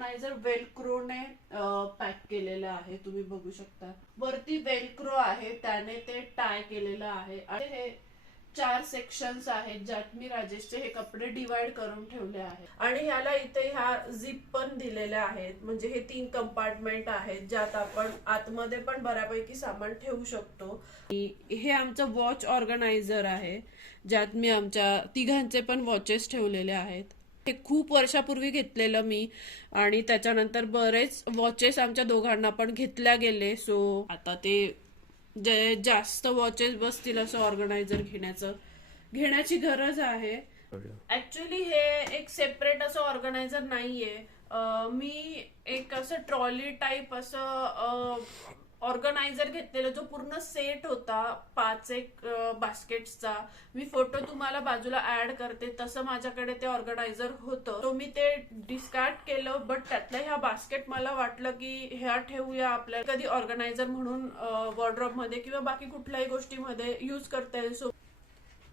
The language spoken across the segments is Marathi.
ऑर्गनायझर वेलक्रोने पॅक केलेलं आहे. तुम्ही बघू शकता वरती वेलक्रो आहे, त्याने ते टाय केलेलं आहे. आणि हे 4 सेक्शन्स आहेत ज्यात मी राजेशचे हे कपडे डिवाइड करून ठेवले आहेत. आणि ह्याला इथे ह्या झिप पण दिलेल्या आहेत, म्हणजे हे 3 कंपार्टमेंट आहेत ज्यात आपण आतमध्ये पण बऱ्यापैकी सामान ठेवू शकतो. हे आमचं वॉच ऑर्गनायझर आहे ज्यात मी आमच्या तिघांचे पण वॉचेस ठेवलेले आहेत. हे खूप वर्षापूर्वी घेतलेलं मी, आणि त्याच्यानंतर बरेच वॉचेस आमच्या दोघांना पण घेतल्या गेले. सो आता ते जे जास्त वॉचेस बसतील असं ऑर्गनायझर घेण्याची गरज आहे. ऍक्च्युली हे एक सेपरेट असं ऑर्गनायझर नाहीये. मी एक असं ट्रॉली टाईप असं ऑर्गनायझर घेतलेलं, जो पूर्ण सेट होता 5 एक बास्केट्सचा. मी फोटो तुम्हाला बाजूला ऍड करते. तसं माझ्याकडे ते ऑर्गनायझर होतं. तो मी ते डिस्कार्ड केलं, बट त्यातल्या ह्या बास्केट मला वाटलं की ह्या ठेवूया, आपल्याला कधी ऑर्गनायझर म्हणून वॉर्डरोब मध्ये किंवा बाकी कुठल्याही गोष्टीमध्ये यूज करता येईल. So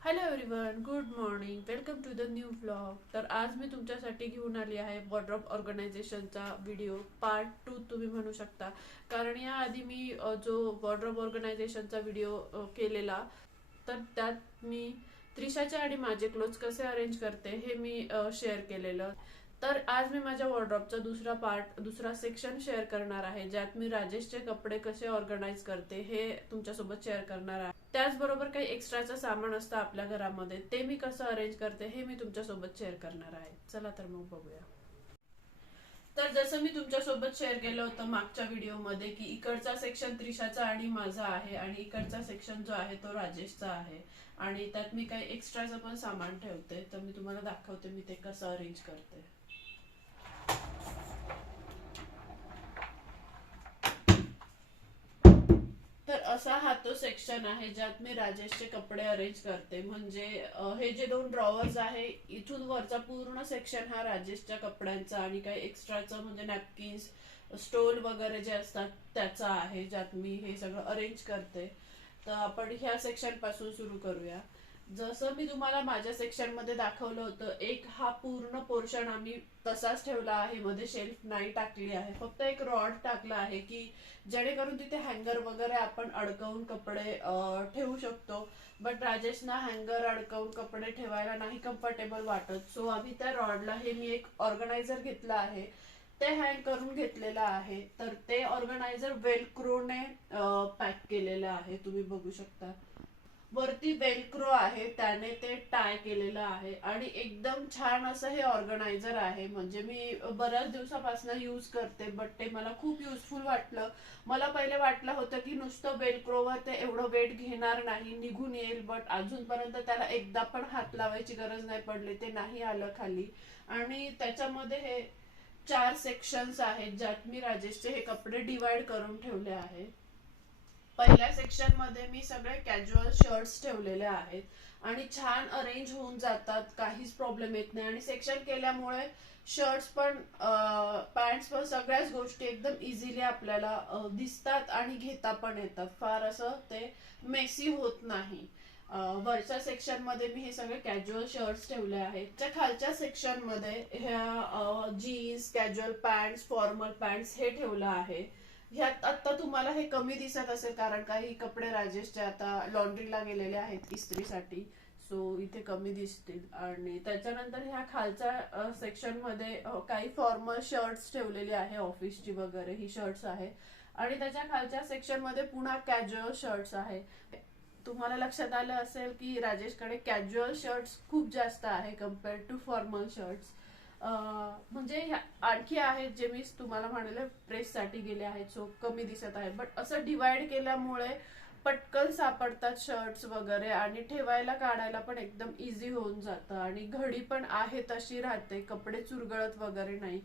hello everyone, good morning, welcome to the new vlog. तर आज मी तुमच्यासाठी घेऊन आली आहे वॉर्डरोब ऑर्गनायझेशनचा व्हिडिओ पार्ट 2 तुम्ही म्हणू शकता. कारण याआधी मी जो वॉर्डरोब ऑर्गनायझेशनचा व्हिडिओ केलेला, तर त्यात मी त्रिशाचे आणि माझे क्लोथ्स कसे अरेंज करते हे मी शेअर केलेलं. तर आज मी माझ्या वॉर्डरोबचा दुसरा सेक्शन शेअर करणार आहे, ज्यात मी राजेशचे कपडे कसे ऑर्गनाइज करते हे तुमच्यासोबत शेअर करणार आहे. त्याचबरोबर काही एक्स्ट्राचं सामान असतं आपल्या घरामध्ये, ते मी कसं अरेंज करते हे मी तुमच्यासोबत शेअर करणार आहे. चला तर मग बघूया. तर जसं मी तुमच्यासोबत शेअर केलं होतं मागच्या व्हिडिओमध्ये की इकडचा सेक्शन त्रिशाचा आणि माझा आहे, आणि इकडचा सेक्शन जो आहे तो राजेशचा आहे. आणि त्यात मी काही एक्स्ट्राचं पण सामान ठेवते, तर मी तुम्हाला दाखवते मी ते कसं अरेंज करते. तर असा हा तो सेक्शन आहे ज्यात मी राजेशचे कपडे अरेंज करते. म्हणजे हे जे 2 ड्रॉवर्स आहे, इथून वरचा पूर्ण सेक्शन हा राजेशच्या कपड्यांचा आणि काही एक्स्ट्राचं म्हणजे नॅपकिन्स, स्टोल वगैरे जे असतात त्याचा आहे, ज्यात मी हे सगळं अरेंज करते. तर आपण ह्या सेक्शन पासून सुरू करूया. जसं मी तुम्हाला माझ्या सेक्शन मध्ये दाखवलं होतं, एक हा पूर्ण पोर्शन आम्ही तसाच ठेवला आहे, मध्ये शेल्फ नाही टाकली आहे, फक्त एक रॉड टाकला आहे की जेणेकरून तिथे हँगर वगैरे आपण अडकवून कपडे ठेवू शकतो. बट राजेशना हँगर अडकवून कपडे ठेवायला नाही कम्फर्टेबल वाटत. सो आम्ही त्या रॉडला हे मी एक ऑर्गनायझर घेतला आहे, ते हँग करून घेतलेलं आहे. तर ते ऑर्गनायझर वेलक्रोने पॅक केलेलं आहे. तुम्ही बघू शकता वरती वेलक्रो आहे, त्याने ते टाय केलेलं आहे. आणि एकदम छान असं हे ऑर्गनायझर आहे. म्हणजे मी बऱ्याच दिवसापासून यूज करते, बट ते मला खूप युजफुल वाटलं. मला पहिले वाटलं होतं की नुसतं वेलक्रोवर ते एवढं वेट घेणार नाही, निघून येईल, बट अजूनपर्यंत त्याला एकदा पण हात लावायची गरज नाही पडली, ते नाही आलं खाली. आणि त्याच्यामध्ये हे 4 सेक्शन्स आहेत ज्यात मी राजेशचे हे कपडे डिवाइड करून ठेवले आहेत. पहिल्या सेक्शन मध्ये मी सगळे कॅज्युअल शर्ट्स ठेवलेले आहेत आणि छान अरेंज होऊन जातात, काहीच प्रॉब्लेम येत नाही. आणि सेक्शन केल्यामुळे शर्ट्स पण पॅन्ट्स पण सगळ्याच गोष्टी एकदम इझिली आपल्याला दिसतात आणि घेता पण येतात. फार असं ते मेसी होत नाही. वरच्या सेक्शन मध्ये मी हे सगळे कॅज्युअल शर्ट्स ठेवले आहेत. त्या खालच्या सेक्शन मध्ये ह्या jeans, casual pants, formal pants हे ठेवलं आहे. ह्यात आता तुम्हाला हे कमी दिसत असेल कारण काही कपडे राजेशचे आता लॉन्ड्रीला गेलेले आहेत इस्त्रीसाठी, सो इथे कमी दिसतील. आणि त्याच्यानंतर ह्या खालच्या सेक्शन मध्ये काही फॉर्मल शर्ट्स ठेवलेली आहे, ऑफिसची वगैरे ही शर्ट्स आहे. आणि त्याच्या खालच्या सेक्शन मध्ये पुन्हा कॅज्युअल शर्ट्स आहे. तुम्हाला लक्षात आलं असेल की राजेशकडे कॅज्युअल शर्ट्स खूप जास्त आहे कम्पेअर्ड टू फॉर्मल शर्ट्स. म्हणजे आणखी आहेत जे मी तुम्हाला म्हणाले प्रेससाठी गेले आहेत, सो कमी दिसत आहे. बट असं डिवाइड केल्यामुळे पटकन सापडतात शर्ट्स वगैरे, आणि ठेवायला काढायला पण एकदम इझी होऊन जातं. आणि घडी पण आहे तशी राहते, कपडे चुरगळत वगैरे नाही.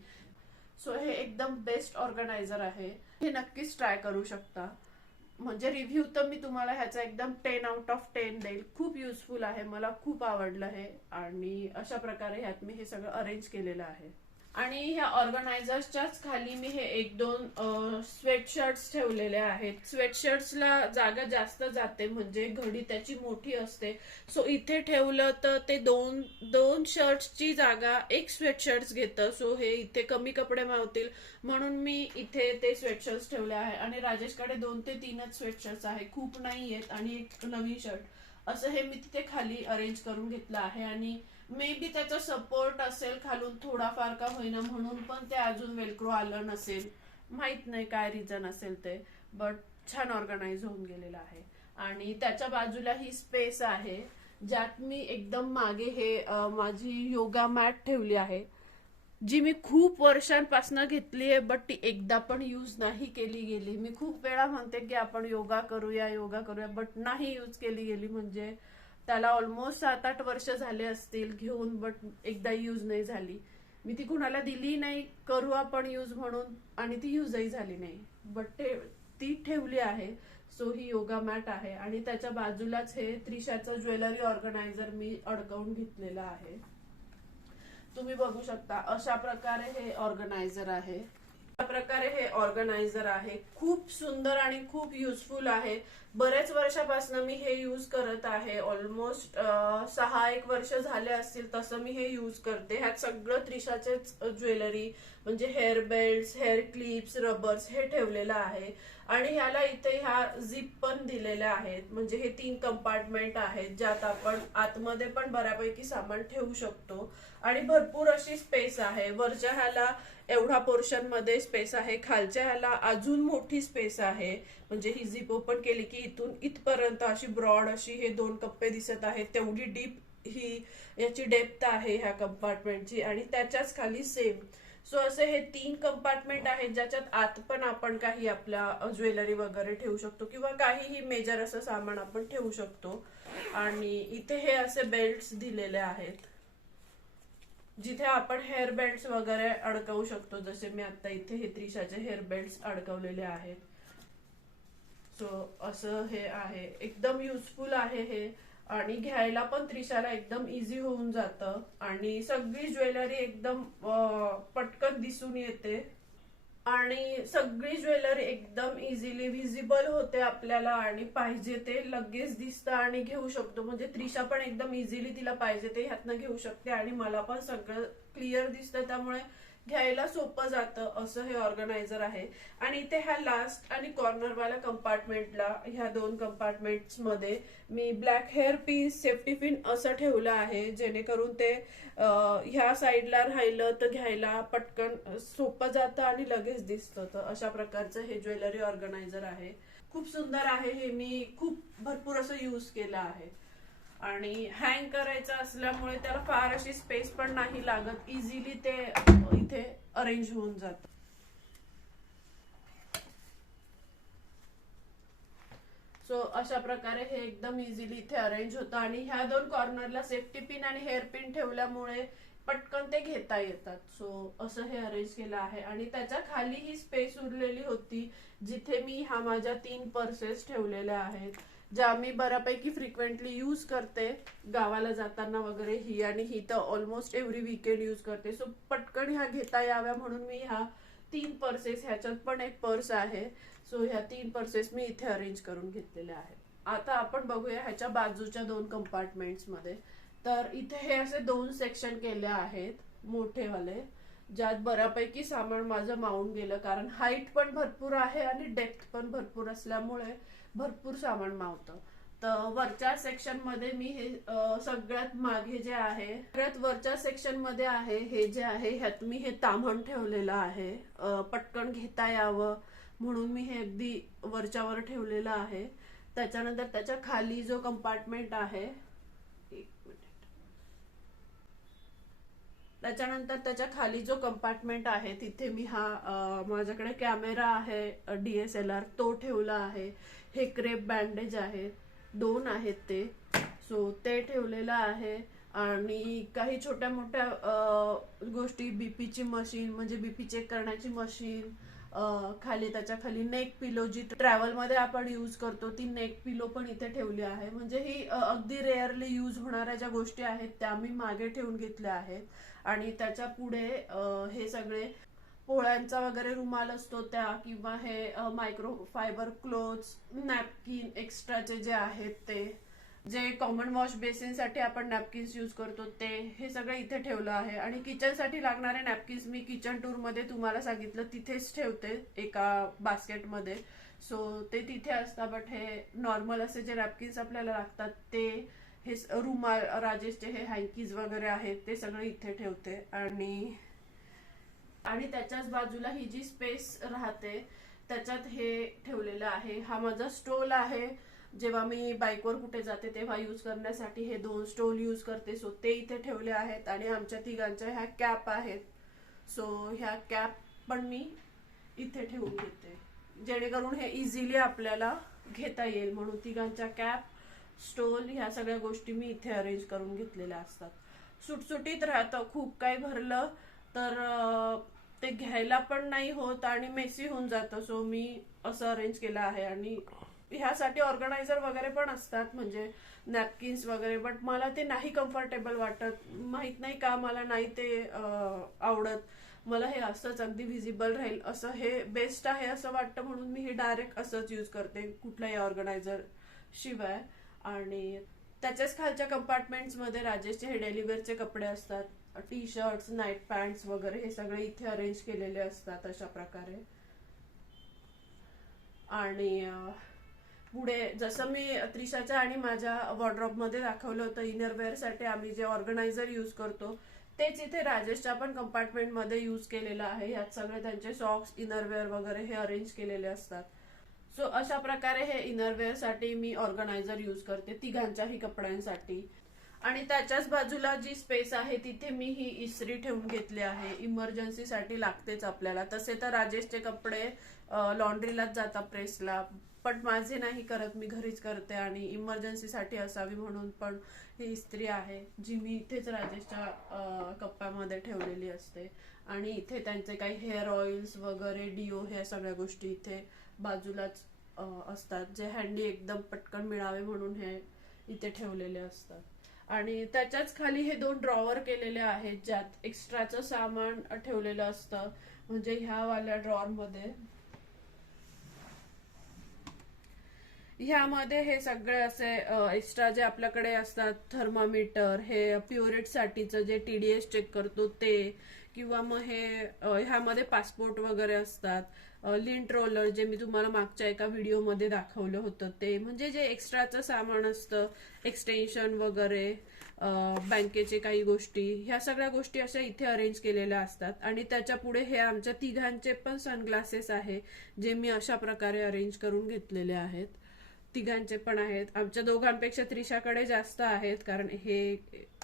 सो हे एकदम बेस्ट ऑर्गनायझर आहे, हे नक्कीच ट्राय करू शकता. म्हणजे रिव्ह्यू तर मी तुम्हाला ह्याचा एकदम 10 आउट ऑफ 10 देईल. खूप युजफुल आहे, मला खूप आवडलं हे. आणि अशा प्रकारे ह्यात मी हे सगळं अरेंज केलेलं आहे. आणि ह्या ऑर्गनायझर्सच्याच खाली मी हे 1-2 स्वेटशर्ट्स ठेवलेले आहेत. स्वेटशर्ट्सला जागा जास्त जाते म्हणजे घडी त्याची मोठी असते. सो इथे ठेवलं तर ते दोन शर्ट्सची जागा एक स्वेटशर्ट्स घेतं. सो हे इथे कमी कपडे मावतील म्हणून मी इथे ते स्वेटशर्ट्स ठेवले आहे. आणि राजेशकडे 2 ते 3च स्वेटशर्ट्स आहे, खूप नाही आहेत, आणि एक नवीन शर्ट. असं हे मी तिथे खाली अरेंज करून घेतलं आहे. आणि मे बी त्याचा सपोर्ट असेल खालून थोडाफार का होईना म्हणून पण ते अजून वेलक्रो आलं नसेल, माहित नाही काय रिझन असेल ते, बट छान ऑर्गनाइज होऊन गेलेलं आहे. आणि त्याच्या बाजूला ही स्पेस आहे ज्यात मी एकदम मागे हे माझी योगा मॅट ठेवली आहे, जी मी खूप वर्षांपासून घेतली आहे, बट ती एकदा पण यूज नाही केली गेली. मी खूप वेळा म्हणते की आपण योगा करूया, बट नाही यूज केली गेली. म्हणजे त्याला ऑलमोस्ट 7-8 वर्ष झाले असतील घेऊन, बट एकदा यूज नाही झाली. मी ती कुणाला दिली नाही, करू आपण यूज म्हणून, आणि ती यूजही झाली नाही, बट ती ठेवली आहे. सो ही योगा मॅट आहे. आणि त्याच्या बाजूलाच हे त्रिशाचं ज्वेलरी ऑर्गनायझर मी अडकवून घेतलेलं आहे. तुम्ही बघू शकता अशा प्रकारे हे ऑर्गनायझर आहे. अशा प्रकारे हे ऑर्गनायझर आहे. खूप सुंदर आणि खूप युजफुल आहे. बरेच वर्षापासून मी हे यूज करत आहे. ऑलमोस्ट 6-1 वर्ष झाले असतील तसं मी हे यूज करते. ह्यात सगळं त्रिशाचेच ज्वेलरी म्हणजे hair belt, hair clips, rubbers हे ठेवलेलं आहे. आणि ह्याला इथे ह्या झिप पण दिलेल्या आहेत. म्हणजे हे 3 कंपार्टमेंट आहेत ज्यात आपण आतमध्ये पण बऱ्यापैकी सामान ठेवू शकतो. आणि भरपूर अशी स्पेस आहे. वरच्या ह्याला एवढा पोर्शन मध्ये स्पेस आहे, खालच्या ह्याला अजून मोठी स्पेस आहे. म्हणजे ही झिप ओपन केली की इथून इथपर्यंत अशी ब्रॉड अशी हे 2 कप्पे दिसत आहेत. तेवढी डीप ही याची डेप्थ आहे ह्या कंपार्टमेंटची. आणि त्याच्याच खाली सेम. सो असे हे 3 कंपार्टमेंट आहेत ज्याच्यात आत पण आपण काही आपल्या ज्वेलरी वगैरे ठेवू शकतो किंवा काहीही मेजर असं सामान आपण ठेवू शकतो. आणि इथे हे असे बेल्ट्स दिलेले आहेत जिथे आपण हेअर बेल्ट्स वगैरे अडकवू शकतो. जसे मी आता इथे हे त्रिशाचे हेअर बेल्ट्स अडकवलेले आहेत. सो असं हे आहे, एकदम युजफुल आहे हे. आणि घ्यायला पण त्रिशाला एकदम इझी होऊन जातं. आणि सगळी ज्वेलरी एकदम पटकन दिसून येते. आणि सगळी ज्वेलरी एकदम इझिली विजिबल होते आपल्याला. आणि पाहिजे ते लगेच दिसतं आणि घेऊ शकतो. म्हणजे त्रिशा पण एकदम इझिली तिला पाहिजे ते ह्यातनं घेऊ शकते. आणि मला पण सगळं क्लिअर दिसतं, त्यामुळे घ्यायला सोपं जातं. असं हे ऑर्गनायझर आहे. आणि इथे ह्या लास्ट आणि कॉर्नरवाल्या कंपार्टमेंटला, ह्या 2 कंपार्टमेंट्स मध्ये मी black hair piece, safety pin असं ठेवलं आहे, जेणेकरून ते ह्या साईडला राहिलं तर घ्यायला पटकन सोपं जातं आणि लगेच दिसतं. तर अशा प्रकारचं हे ज्वेलरी ऑर्गनायझर आहे. खूप सुंदर आहे हे. मी खूप भरपूर असं यूज केलं आहे. आणि हँग करायचं असल्यामुळे त्याला फार अशी स्पेस पण नाही लागत. इझिली ते इथे अरेंज होऊन जातं. सो अशा प्रकारे हे एकदम इझिली इथे अरेंज होतं. आणि ह्या 2 कॉर्नरला सेफ्टी पिन आणि हेअर पिन ठेवल्यामुळे पटकन ते घेता येतात. सो असं हे अरेंज केलं आहे. आणि त्याच्या खाली ही स्पेस उरलेली होती जिथे मी ह्या माझ्या 3 पर्सेस ठेवलेल्या आहेत, ज्या मी बऱ्यापैकी फ्रिक्वेंटली यूज करते गावाला जाताना वगैरे. ही आणि ही तर ऑलमोस्ट एव्हरी वीकेंड यूज करते. सो पटकन ह्या घेता याव्या म्हणून मी ह्या 3 पर्सेस, ह्याच्यात पण एक पर्स आहे. सो ह्या 3 पर्सेस मी इथे अरेंज करून घेतलेल्या आहेत. आता आपण बघूया ह्याच्या बाजूच्या 2 कंपार्टमेंट्स मध्ये. तर इथे हे असे 2 सेक्शन केले आहेत मोठेवाले, ज्यात बऱ्यापैकी सामान माझं मावून गेलं. कारण हाईट पण भरपूर आहे आणि डेप्थ पण भरपूर असल्यामुळे भरपूर सामान मावतं. तर वरच्या सेक्शन मध्ये मी हे सगळ्यात मागे जे आहे, सगळ्यात वरच्या सेक्शन मध्ये आहे हे जे आहे, ह्यात मी हे ताम्हण ठेवलेलं आहे. पटकन घेता यावं म्हणून मी हे अगदी वरच्यावर ठेवलेलं आहे. त्याच्यानंतर त्याच्या खाली जो कंपार्टमेंट आहे, त्याच्यानंतर त्याच्या खाली जो कंपार्टमेंट आहे तिथे मी हा माझ्याकडे कॅमेरा आहे DSLR तो ठेवला आहे. हे क्रेप बँडेज आहे, 2 आहेत ते. सो ते ठेवलेलं आहे. आणि काही छोट्या मोठ्या गोष्टी, बीपीची मशीन म्हणजे बीपी चेक करण्याची मशीन, खाली त्याच्या खाली नेक पिलो जी ट्रॅव्हल मध्ये आपण यूज करतो ती नेक पिलो पण इथे ठेवली आहे. म्हणजे ही अगदी रेअरली यूज होणाऱ्या ज्या गोष्टी आहेत त्या मी मागे ठेवून घेतल्या आहेत. आणि त्याच्या पुढे हे सगळे पोळ्यांचा वगैरे रुमाल असतो त्या, किंवा हे मायक्रो फायबर क्लोथ्स, नॅपकिन एक्स्ट्राचे जे आहेत ते, जे कॉमन वॉश बेसिन साठी आपण नॅपकिन्स यूज करतो ते, हे सगळं इथे ठेवलं आहे. आणि किचन साठी लागणारे नॅपकिन्स मी किचन टूर मध्ये तुम्हाला सांगितलं तिथेच ठेवते एका बास्केटमध्ये. सो ते तिथे असतात. बट हे नॉर्मल असे जे नॅपकिन्स आपल्याला लागतात ते, हे रुमाल राजेशचे हे हँकीज वगैरे आहेत ते सगळं इथे ठेवते. आणि त्याच्याच बाजूला ही जी स्पेस राहते त्याच्यात हे ठेवलेलं आहे. हा माझा स्टोल आहे. जेव्हा मी बाईकवर कुठे जाते तेव्हा यूज करण्यासाठी हे 2 स्टोल यूज करते. सो ते इथे ठेवले आहेत. आणि आमच्या तिघांच्या ह्या कॅप आहेत. सो ह्या कॅप पण मी इथे ठेवून घेते, जेणेकरून हे इझिली आपल्याला घेता येईल म्हणून. तिघांच्या कॅप, स्टोल, ह्या सगळ्या गोष्टी मी इथे अरेंज करून घेतलेल्या असतात. सुटसुटीत राहतं. खूप काही भरलं तर ते घ्यायला पण नाही होत आणि मेसी होऊन जातं. सो मी असं अरेंज केलं आहे. आणि ह्यासाठी ऑर्गनायझर वगैरे पण असतात, म्हणजे नॅपकिन्स वगैरे. बट मला ते नाही कम्फर्टेबल वाटत, माहित नाही का, मला नाही ते आवडत. मला हे असंच अगदी व्हिजिबल राहील असं हे बेस्ट आहे असं वाटतं, म्हणून मी हे डायरेक्ट असंच यूज करते कुठल्याही ऑर्गनायझर शिवाय. आणि त्याच्याच खालच्या कंपार्टमेंट्स मध्ये राजेशचे हे डेलीवेअरचे कपडे असतात, टी शर्ट्स, नाईट पॅन्ट्स वगैरे, हे सगळे इथे अरेंज केलेले असतात अशा प्रकारे. आणि पुढे जसं मी त्रिशाच्या आणि माझ्या वॉर्डरॉब मध्ये दाखवलं होतं इनरवेअर साठी आम्ही जे ऑर्गनायझर यूज करतो, तेच इथे राजेशच्या पण कंपार्टमेंट मध्ये यूज केलेलं आहे. यात सगळे त्यांचे सॉक्स, इनरवेअर वगैरे हे अरेंज केलेले असतात. सो अशा प्रकारे हे इनरवेअर साठी मी ऑर्गनायझर यूज करते तिघांच्याही कपड्यांसाठी. आणि त्याच्याच बाजूला जी स्पेस आहे तिथे मी ही इस्त्री ठेवून घेतली आहे. इमर्जन्सीसाठी लागतेच आपल्याला. तसे तर राजेशचे कपडे लॉन्ड्रीलाच जातात प्रेसला, पण माझे नाही करत, मी घरीच करते. आणि इमर्जन्सीसाठी असावी म्हणून पण ही इस्त्री आहे, जी मी इथेच राजेशच्या कप्प्यामध्ये ठेवलेली असते. आणि इथे त्यांचे काही हेअर ऑइल्स वगैरे, डिओ, ह्या सगळ्या गोष्टी इथे बाजूलाच असतात, जे हँडी एकदम पटकन मिळावे म्हणून हे इथे ठेवलेले असतात. आणि त्याच्याच खाली हे 2 ड्रॉवर केलेले आहेत, ज्यात एक्स्ट्राचं सामान ठेवलेलं असतं. म्हणजे ह्या वाल्या ड्रॉवर मध्ये, ह्यामध्ये हे सगळे असे एक्स्ट्रा जे आपल्याकडे असतात, थर्मामीटर, हे प्युरिट साठीचं जे TDS चेक करतो ते, किंवा मग हे ह्यामध्ये पासपोर्ट वगैरे असतात, लिंट रोलर जे मी तुम्हाला मागच्या एका व्हिडिओमध्ये दाखवलं होतं ते, म्हणजे जे एक्स्ट्राचं सामान असतं, एक्सटेन्शन वगैरे, बँकेचे काही गोष्टी, ह्या सगळ्या गोष्टी अशा इथे अरेंज केलेल्या असतात. आणि त्याच्या पुढे हे आमच्या तिघांचे पण सनग्लासेस आहे, जे मी अशा प्रकारे अरेंज करून घेतलेले आहेत. तिघांचे पण आहेत. आमच्या दोघांपेक्षा त्रिशाकडे जास्त आहेत, कारण हे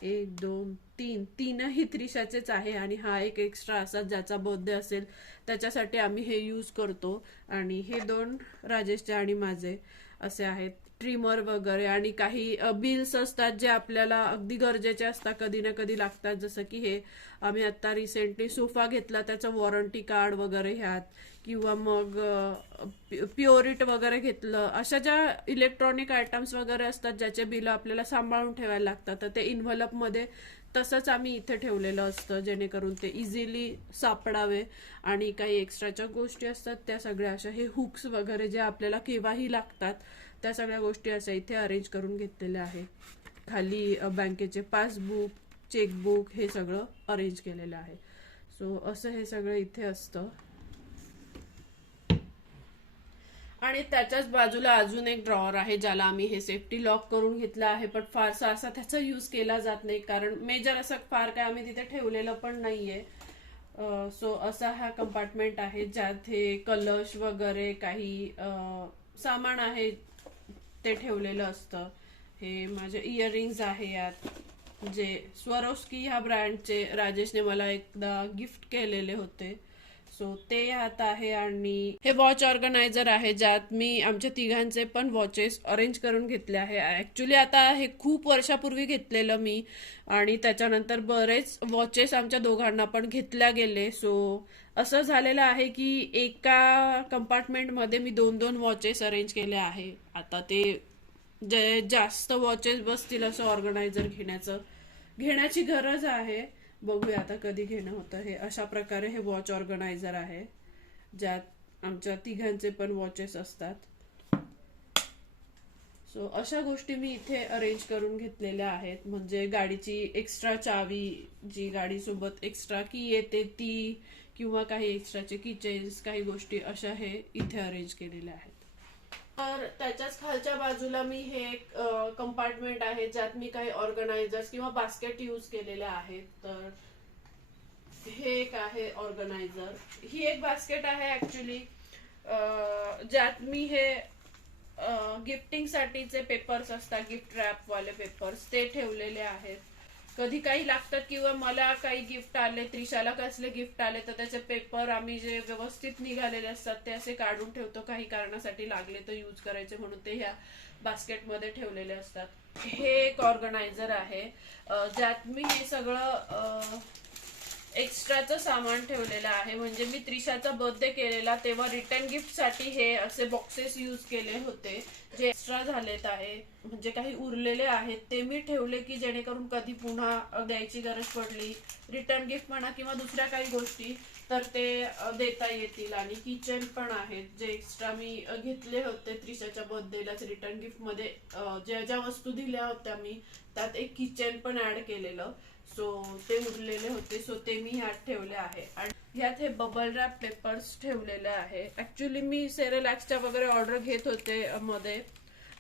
1 2 3 तीनही त्रिशाचेच आहे. आणि हा एक एक्स्ट्रा असा ज्याचा बर्थडे असेल त्याच्यासाठी आम्ही हे यूज करतो. आणि हे 2 राजेशचे आणि माझे असे आहेत. ट्रिमर वगैरे आणि काही बिल्स असतात जे आपल्याला अगदी गरजेचे असतात, कधी ना कधी लागतात. जसं की हे आम्ही आता रिसेंटली सोफा घेतला, त्याचं वॉरंटी कार्ड वगैरे ह्यात, किंवा मग प्युरिट वगैरे घेतलं. अशा ज्या इलेक्ट्रॉनिक आयटम्स वगैरे असतात ज्याचे बिल आपल्याला सांभाळून ठेवायला लागतात, तर ते इन्व्हलप मध्ये तसंच आम्ही इथे ठेवलेलं असतं, जेणेकरून ते इझिली सापडावे. आणि काही एक्स्ट्राच्या गोष्टी असतात त्या सगळ्या अशा, हे हुक्स वगैरे जे आपल्याला केव्हाही लागतात, त्या सगळ्या गोष्टी अशा इथे अरेंज करून घेतलेल्या आहे. खाली बँकेचे पासबुक, चेकबुक, हे सगळं अरेंज केलेलं आहे. सो असं हे सगळं इथे असतं. आणि त्याच्याच बाजूला अजून एक ड्रॉवर आहे, ज्याला आम्ही हे सेफ्टी लॉक करून घेतलं आहे, पण फारसा असा त्याचा यूज केला जात नाही, कारण मेजर असं फार काय आम्ही तिथे ठेवलेलं पण नाहीये. सो असा हा कंपार्टमेंट आहे, ज्यात हे कलश वगैरे काही सामान आहे ते ठेवलेलं असतं. हे माझे इयरिंग्स आहे यात, जे स्वरोस्की ह्या ब्रँडचे राजेशने मला एकदा गिफ्ट केलेले होते. सो ते ह्यात आहे. आणि हे वॉच ऑर्गनायझर आहे, ज्यात मी आमच्या तिघांचे पण वॉचेस अरेंज करून घेतले आहे. ऍक्च्युली आता हे खूप वर्षापूर्वी घेतलेलं मी, आणि त्याच्यानंतर बरेच वॉचेस आमच्या दोघांना पण घेतल्या गेले. सो असं झालेलं आहे की एका कंपार्टमेंटमध्ये मी 2-2 वॉचेस अरेंज केले आहे. आता ते जे जास्त वॉचेस बसतील असं ऑर्गनायझर घेण्याची गरज आहे. बघूया आता कधी घेणं होतं हे. अशा प्रकारे हे वॉच ऑर्गनायझर आहे, ज्यात आमच्या तिघांचे पण वॉचेस असतात. सो अशा गोष्टी मी इथे अरेंज करून घेतलेल्या आहेत. म्हणजे गाडीची एक्स्ट्रा चावी, जी गाडीसोबत एक्स्ट्रा की येते ती, किंवा काही एक्स्ट्राचे किचेन्स, काही गोष्टी अशा हे इथे अरेंज केलेल्या आहेत. तर त्याच्याच खालच्या बाजूला मी हे एक कंपार्टमेंट आहे, ज्यात मी काही ऑर्गनायझर्स किंवा बास्केट यूज केलेले आहेत. तर हे एक आहे ऑर्गनायझर. ही एक बास्केट आहे ऍक्च्युली, ज्यात मी हे गिफ्टिंग साठीचे पेपर्स असतात, गिफ्ट रॅप वाले पेपर्स, ते ठेवलेले आहेत. कधी काही लागतात किंवा मला काही गिफ्ट आले, त्रिशाला कसले गिफ्ट आले, तर त्याचे पेपर आम्ही जे व्यवस्थित निघालेले असतात ते असे काढून ठेवतो. काही कारणासाठी लागले तर यूज करायचे म्हणून ते ह्या बास्केटमध्ये ठेवलेले असतात. हे एक ऑर्गनायझर आहे, ज्यात मी हे सगळं एक्स्ट्राचं सामान ठेवलेलं आहे. म्हणजे मी त्रिशाचा बर्थडे केलेला तेव्हा रिटर्न गिफ्ट साठी हे असे बॉक्सेस यूज केले होते, जे एक्स्ट्रा झालेत आहे. म्हणजे काही उरलेले आहेत ते मी ठेवले की जेणेकरून कधी पुन्हा द्यायची गरज पडली, रिटर्न गिफ्ट म्हणा किंवा दुसऱ्या काही गोष्टी, तर ते देता येतील. आणि किचन पण आहेत, जे एक्स्ट्रा मी घेतले होते त्रिशाच्या बर्थडेलाच रिटर्न गिफ्ट मध्ये. ज्या ज्या वस्तू दिल्या होत्या मी, त्यात एक किचन पण ऍड केलेलं. सो ते उरलेले होते, सो ते मी ह्यात ठेवले आहे. आणि ह्यात हे बबल रॅप पेपर्स ठेवलेले आहे. ऍक्च्युली मी सेरेलॅक्सच्या वगैरे ऑर्डर घेत होते मध्ये,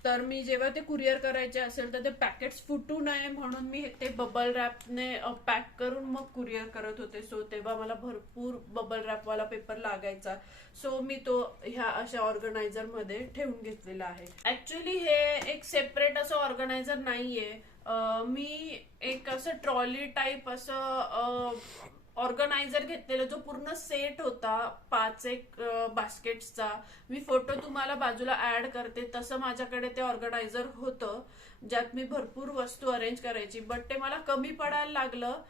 तर मी जेव्हा ते कुरिअर करायचे असेल तर ते पॅकेट्स फुटू नये म्हणून मी ते बबल रॅपने पॅक करून मग कुरिअर करत होते. सो तेव्हा मला भरपूर बबल रॅप वाला पेपर लागायचा. सो मी तो ह्या अशा ऑर्गनायझर मध्ये ठेवून घेतलेला आहे. ऍक्च्युली हे एक सेपरेट असं ऑर्गनायझर नाहीये, मी एक असं ट्रॉली टाईप असं ऑर्गनायझर घेतलेलं, जो पूर्ण सेट होता 5 बास्केट्सचा. मी फोटो तुम्हाला बाजूला ऍड करते. तसं माझ्याकडे ते ऑर्गनायझर होतं, ज्यात मी भरपूर वस्तू अरेंज करायची, बट ते मला कमी पडायला लागलं.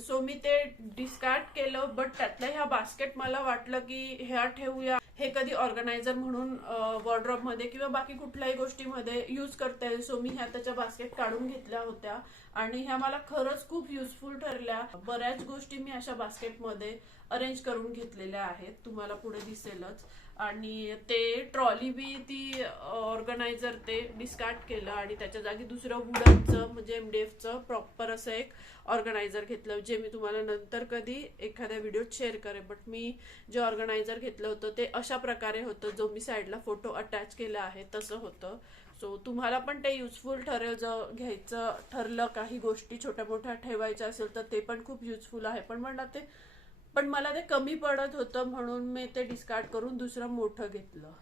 सो मी ते डिस्कार्ड केलं. बट त्यातल्या ह्या बास्केट मला वाटलं की ह्या ठेवूया, हे कधी ऑर्गनायझर म्हणून वॉर्डरोब मध्ये किंवा बाकी कुठल्याही गोष्टीमध्ये यूज करता येईल. सो मी ह्या त्याच्या बास्केट काढून घेतल्या होत्या आणि ह्या मला खरंच खूप युजफुल ठरल्या. बऱ्याच गोष्टी मी अशा बास्केटमध्ये अरेंज करून घेतलेल्या आहेत, तुम्हाला पुढे दिसेलच. आणि ते ट्रॉली बी ती ऑर्गनायझर ते डिस्कार्ड केलं आणि त्याच्या जागी दुसरं वुडनचं म्हणजे MDFचं प्रॉपर असं एक ऑर्गनायझर घेतलं, जे मी तुम्हाला नंतर कधी एखाद्या व्हिडिओत शेअर करेन. बट मी जे ऑर्गनायझर घेतलं होतं ते अशा प्रकारे होतं, जो मी साईडला फोटो अटॅच केला आहे तसं होतं. सो तुम्हाला पण ते युजफुल ठरेल. जर घ्यायचं ठरलं, काही गोष्टी छोट्या मोठ्या ठेवायच्या असेल तर ते पण खूप युजफुल आहे. पण मला ते कमी पडत होतं म्हणून मी ते डिस्कार्ड करून दुसरं मोठं घेतलं.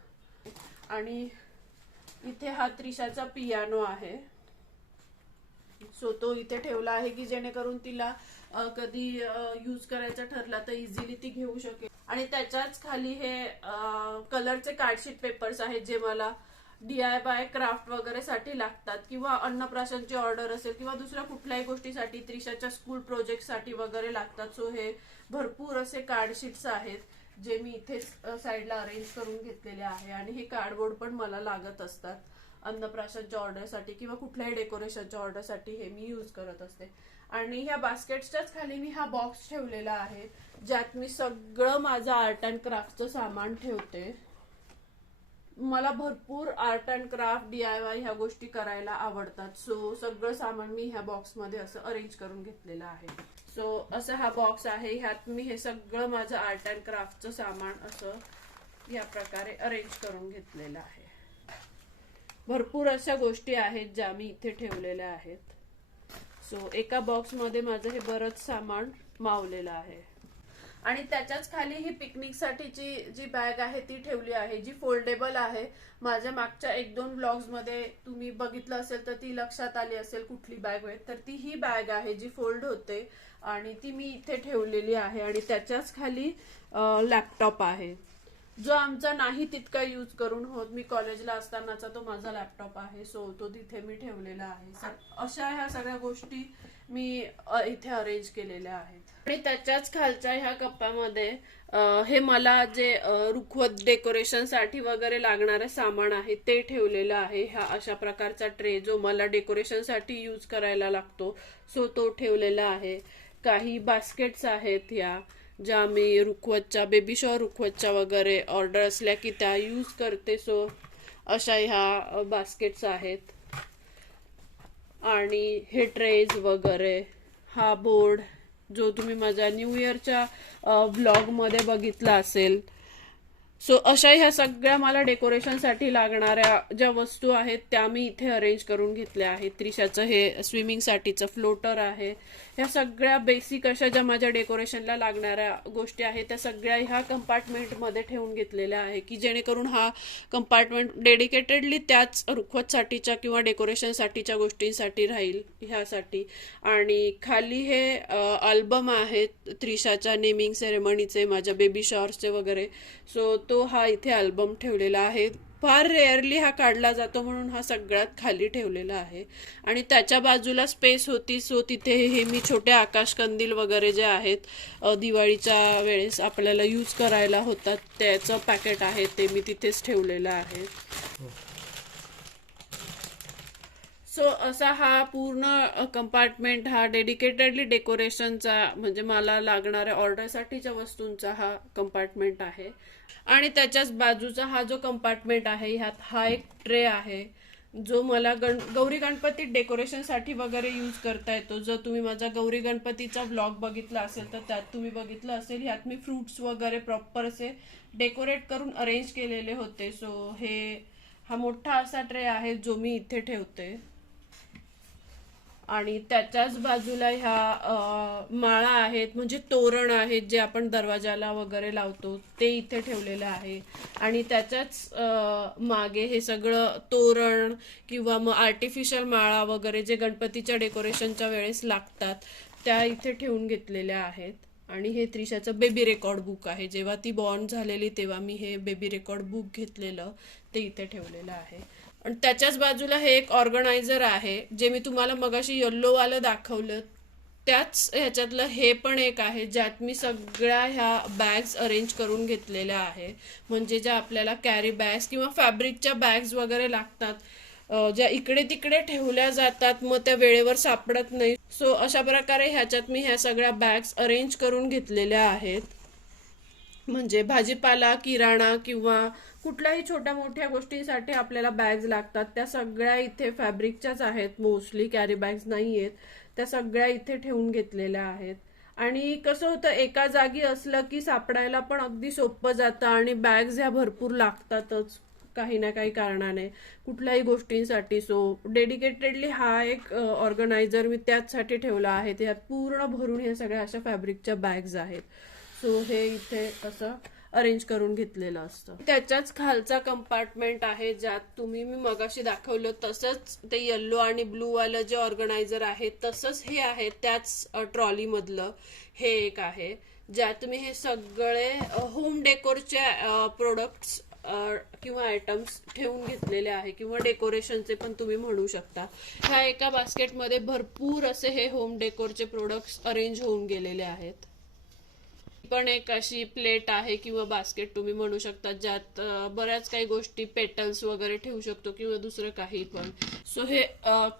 आणि इथे हा त्रिशाचा पियानो आहे. सो तो इथे ठेवला आहे की जेणेकरून तिला कधी यूज करायचा ठरला तर इझिली ती घेऊ शकेल. आणि त्याच्याच खाली हे कलरचे कार्डशीट पेपर्स आहेत, जे मला DIY क्राफ्ट वगैरे साठी लागतात, किंवा अन्नप्राशनची ऑर्डर असेल किंवा दुसऱ्या कुठल्याही गोष्टीसाठी, त्रिशाच्या स्कूल प्रोजेक्ट साठी वगैरे लागतात. सो हे भरपूर असे कार्डशीट्स आहेत, जे मी इथे साईडला अरेंज करून घेतलेले आहे. आणि हे कार्डबोर्ड पण मला लागत असतात अन्नप्राशनच्या ऑर्डरसाठी किंवा कुठल्याही डेकोरेशनच्या ऑर्डरसाठी, हे मी यूज करत असते. आणि ह्या बास्केटच्याच खाली मी हा बॉक्स ठेवलेला आहे, ज्यात मी सगळं माझं आर्ट अँड क्राफ्टचं सामान ठेवते. मला भरपूर आर्ट अँड क्राफ्ट DIY ह्या गोष्टी करायला आवडतात. सो सगळं सामान मी ह्या बॉक्समध्ये असं अरेंज करून घेतलेलं आहे. सो असा हा बॉक्स आहे, ह्यात मी हे सगळं माझं आर्ट अँड क्राफ्टचं सामान असं या प्रकारे अरेंज करून घेतलेलं आहे. भरपूर अशा गोष्टी आहेत ज्या मी इथे ठेवलेल्या आहेत. सो एका बॉक्समध्ये माझं हे बरंच सामान मावलेलं आहे. आणि त्याच्याच खाली ही पिकनिक साठीची जी बॅग आहे ती ठेवली आहे, जी फोल्डेबल आहे. माझ्या मागच्या 1-2 ब्लॉग्स मध्ये तुम्ही बघितलं असेल तर ती लक्षात आली असेल कुठली बॅग आहे. तर ती ही बॅग आहे जी फोल्ड होते आणि ती मी इथे ठेवलेली आहे. आणि त्याच्याच खाली लॅपटॉप आहे, जो आमचा नाही तितका यूज करून होत. मी कॉलेजला असतानाचा तो माझा लॅपटॉप आहे. सो तो तिथे मी ठेवलेला आहे. अशा ह्या सगळ्या गोष्टी मी इथे अरेंज केलेल्या आहेत. आणि त्याच्याच खालच्या ह्या कप्प्यामध्ये हे मला जे रुखवत डेकोरेशन साठी वगैरे लागणारे सामान आहे ते ठेवलेलं आहे. ह्या अशा प्रकारचा ट्रे जो मला डेकोरेशन साठी यूज करायला लागतो, सो तो ठेवलेला आहे. काही बास्केट्स आहेत ह्या, ज्या मी रुखवतच्या, बेबी शॉवर रुखवतच्या वगैरे ऑर्डर असल्या की त्या यूज करते. सो अशा ह्या बास्केट्स आहेत. आणि हे ट्रेज वगैरे, हा बोर्ड जो तुम्ही माझ्या न्यू इयरच्या ब्लॉग मध्ये बघितला असेल. सो अशा ह्या सगळ्या मला डेकोरेशनसाठी लागणाऱ्या ज्या वस्तू आहेत त्या मी इथे अरेंज करून घेतल्या आहेत. त्रिशाचं हे स्विमिंग साठीचं फ्लोटर आहे. ह्या सगळ्या बेसिक अशा ज्या माझ्या डेकोरेशनला लागणाऱ्या गोष्टी आहेत त्या सगळ्या ह्या कंपार्टमेंटमध्ये ठेवून घेतलेल्या आहे, की जेणेकरून हा कंपार्टमेंट डेडिकेटेडली त्याच रुखवतसाठीच्या किंवा डेकोरेशनसाठीच्या गोष्टींसाठी राहील ह्यासाठी. आणि खाली हे अल्बम आहेत त्रिशाच्या नेमिंग सेरेमनीचे, माझ्या बेबी शॉवरचे वगैरे. सो तो हा इथे अल्बम ठेवलेला आहे. फार रेअरली हा काढला जातो म्हणून हा सगळ्यात खाली ठेवलेला आहे. आणि त्याच्या बाजूला स्पेस होती, सो तिथे हे मी छोटे आकाश कंदील वगैरे जे आहेत दिवाळीच्या वेळेस आपल्याला यूज करायला होतात त्याचं पॅकेट आहे ते मी तिथेच ठेवलेलं आहे. सो असा हा पूर्ण कंपार्टमेंट हा डेडिकेटेडली डेकोरेशनचा, म्हणजे मला लागणाऱ्या ऑर्डरसाठीच्या वस्तूंचा हा कंपार्टमेंट आहे. आणि त्याच्याच बाजूचा हा जो कंपार्टमेंट आहे ह्यात हा एक ट्रे आहे जो मला गौरी गणपती डेकोरेशनसाठी वगैरे यूज करता येतो. जर तुम्ही माझा गौरी गणपतीचा व्लॉग बघितला असेल तर त्यात तुम्ही बघितलं असेल, ह्यात मी फ्रुट्स वगैरे प्रॉपर असे डेकोरेट करून अरेंज केलेले होते. सो हा मोठा असा ट्रे आहे जो मी इथे ठेवते. आणि त्याच्याच बाजूला ह्या माळा आहेत, म्हणजे तोरण आहेत जे आपण दरवाजाला वगैरे लावतो ते इथे ठेवलेलं आहे. आणि त्याच्याच मागे हे सगळं तोरण किंवा मग आर्टिफिशियल माळा वगैरे जे गणपतीच्या डेकोरेशनच्या वेळेस लागतात त्या इथे ठेवून घेतलेल्या आहेत. आणि हे त्रिशाचं बेबी रेकॉर्ड बुक आहे, जेव्हा ती बॉर्न झालेली तेव्हा मी हे बेबी रेकॉर्ड बुक घेतलेलं ते इथे ठेवलेलं आहे. आणि त्याच्याच बाजूला हे एक ऑर्गनायझर आहे जे मी तुम्हाला मगाशी येल्लो वालं दाखवलं, त्याच ह्याच्यातलं हे पण एक आहे ज्यात मी सगळ्या ह्या बॅग्स अरेंज करून घेतलेल्या आहे. म्हणजे ज्या आपल्याला कॅरी बॅग्स किंवा फॅब्रिकच्या बॅग्स वगैरे लागतात, ज्या इकडे तिकडे ठेवल्या जातात मग त्या वेळेवर सापडत नाही. सो अशा प्रकारे ह्याच्यात मी ह्या सगळ्या बॅग्स अरेंज करून घेतलेल्या आहेत. म्हणजे भाजीपाला, किराणा किंवा कुठल्याही छोट्या मोठ्या गोष्टींसाठी आपल्याला बॅग्स लागतात त्या सगळ्या इथे फॅब्रिकच्याच आहेत, मोस्टली कॅरी बॅग्स नाही आहेत, त्या सगळ्या इथे ठेवून घेतलेल्या आहेत. आणि कसं होतं, एका जागी असलं की सापडायला पण अगदी सोपं जातं आणि बॅग्स ह्या भरपूर लागतातच काही ना काही कारणाने कुठल्याही गोष्टींसाठी. सो डेडिकेटेडली हा एक ऑर्गनायझर मी त्याचसाठी ठेवला आहे. त्यात पूर्ण भरून हे सगळ्या अशा फॅब्रिकच्या बॅग्स आहेत. सो हे इथे असं अरेंज करून घेतलेलं असतं. त्याच्याच खालचा कंपार्टमेंट आहे ज्यात तुम्ही मी मगाशी दाखवलं तसंच ते येल्लो आणि ब्लू वालं जे ऑर्गनायझर आहे तसंच हे आहे. त्याच ट्रॉली मधलं हे एक आहे ज्यात मी हे सगळे होम डेकोरचे प्रोडक्ट्स किंवा आयटम्स ठेवून घेतलेले आहे, किंवा डेकोरेशनचे पण तुम्ही म्हणू शकता. ह्या एका बास्केटमध्ये भरपूर असे हे होम डेकोरचे प्रोडक्ट्स अरेंज होऊन गेलेले आहेत. पण एक अशी प्लेट आहे किंवा बास्केट तुम्ही म्हणू शकता ज्यात बऱ्याच काही गोष्टी, पेटल्स वगैरे ठेवू शकतो किंवा दुसरं काही पण. सो हे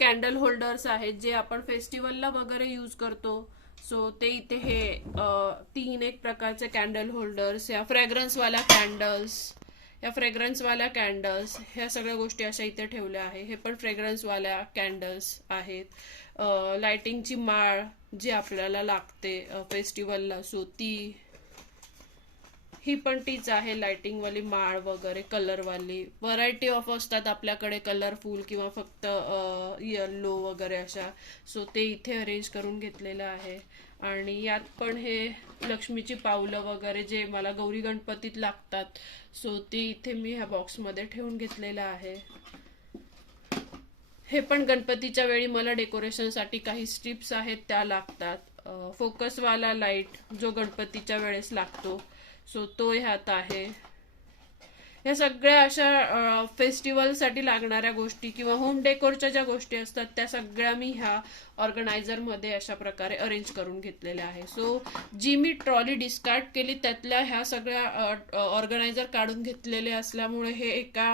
कॅन्डल होल्डर्स आहेत जे आपण फेस्टिवलला वगैरे यूज करतो. सो ते इथे हे 3 एक प्रकारचे कॅन्डल होल्डर्स, या फ्रेग्रन्सवाल्या कॅन्डल्स, ह्या सगळ्या गोष्टी अशा इथे ठेवल्या आहे. हे पण फ्रेग्रन्सवाल्या कॅन्डल्स आहेत. लाइटिंगची माळ जी आपल्याला लागते फेस्टिवलला, सो ही पण तीच आहे, लाइटिंग वाली माळ वगैरे कलरवाली. व्हरायटी ऑफ असतात आपल्याकडे, कलरफुल किंवा फक्त येल्लो वगैरे अशा. सो ते इथे अरेंज करून घेतलेलं आहे. आणि यात पण हे लक्ष्मीची पावलं वगैरे जे मला गौरी गणपतीत लागतात, सो ती इथे मी ह्या बॉक्समध्ये ठेवून घेतलेलं आहे. हे पण गणपतीच्या वेळी मला डेकोरेशनसाठी काही स्ट्रिप्स आहेत त्या लागतात. फोकसवाला लाईट जो गणपतीच्या वेळेस लागतो, सो तो ह्यात आहे. ह्या सगळ्या अशा फेस्टिवलसाठी लागणाऱ्या गोष्टी किंवा होम डेकोरच्या ज्या गोष्टी असतात त्या सगळ्या मी ह्या ऑर्गनायझरमध्ये अशा प्रकारे अरेंज करून घेतलेल्या आहे. सो जी मी ट्रॉली डिस्कार्ड केली त्यातल्या ह्या सगळ्या ऑर्गनायझर काढून घेतलेले असल्यामुळे हे एका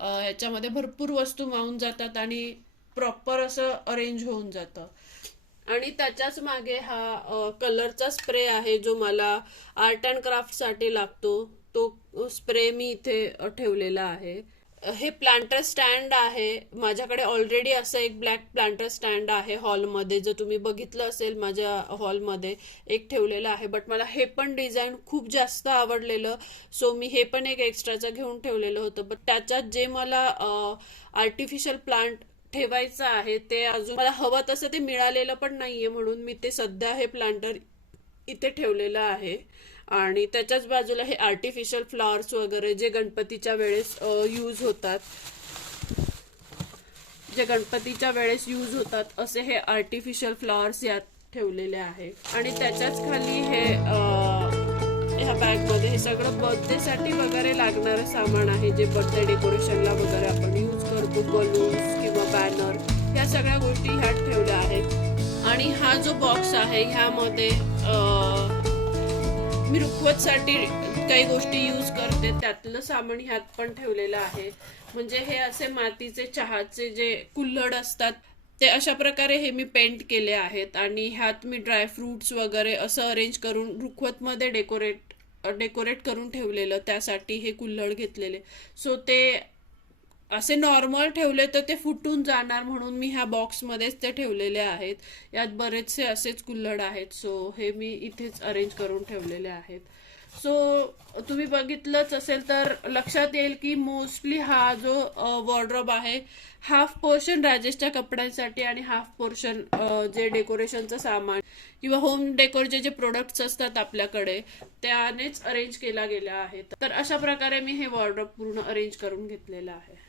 ह्याच्यामध्ये भरपूर वस्तू मावून जातात आणि प्रॉपर असं अरेंज होऊन जातं. आणि त्याच्याच मागे हा कलरचा स्प्रे आहे जो मला आर्ट अँड क्राफ्ट साठी लागतो. तो स्प्रे मी इथे ठेवलेला आहे. हे प्लांटर स्टँड आहे माझ्याकडे. ऑलरेडी असं एक ब्लॅक प्लांटर स्टँड आहे हॉलमध्ये, जर तुम्ही बघितलं असेल माझ्या हॉलमध्ये एक ठेवलेलं आहे. बट मला हे पण डिझाईन खूप जास्त आवडलेलं, सो मी हे पण एक एक्स्ट्राचं घेऊन ठेवलेलं होतं. बट त्याच्यात जे मला आर्टिफिशियल प्लांट ठेवायचं आहे ते अजून मला हवं तसं ते मिळालेलं पण नाहीये, म्हणून मी ते सध्या हे प्लांटर इथे ठेवलेलं आहे. आणि त्याच्याच बाजूला हे आर्टिफिशियल फ्लॉवर्स वगैरे जे गणपतीच्या वेळेस यूज होतात, असे हे आर्टिफिशियल फ्लॉवर्स यात ठेवलेले आहे. आणि त्याच्याच खाली हे ह्या बॅग मध्ये हे सगळं बर्थडे साठी वगैरे लागणारं सामान आहे, जे बर्थडे डेकोरेशनला वगैरे आपण यूज करतो. बलून्स किंवा बॅनर ह्या सगळ्या गोष्टी ह्यात ठेवल्या आहेत. आणि हा जो बॉक्स आहे ह्यामध्ये मी रुखवतसाठी काही गोष्टी यूज करते त्यातलं सामान ह्यात पण ठेवलेलं आहे. म्हणजे हे असे मातीचे चहाचे जे कुल्हड असतात ते अशा प्रकारे हे मी पेंट केले आहेत. आणि ह्यात मी ड्रायफ्रुट्स वगैरे असं अरेंज करून रुखवतमध्ये डेकोरेट करून ठेवलेलं, त्यासाठी हे कुल्हड घेतलेले. सो ते असे नॉर्मल ठेवले तर ते फुटून जाणार, म्हणून मी ह्या बॉक्समध्येच ते ठेवलेले आहेत. यात बरेचसे असेच कुल्हड आहेत, सो हे मी इथेच अरेंज करून ठेवलेले आहेत. सो तुम्ही बघितलंच असेल तर लक्षात येईल की मोस्टली हा जो वॉर्डरोब आहे, हाफ पोर्शन राजेशच्या कपड्यांसाठी आणि हाफ पोर्शन जे डेकोरेशनचं सामान किंवा होम डेकोरचे जे प्रोडक्ट्स असतात आपल्याकडे त्यानेच अरेंज केला गेला आहे. तर अशा प्रकारे मी हे वॉर्डरोब पूर्ण अरेंज करून घेतलेलं आहे.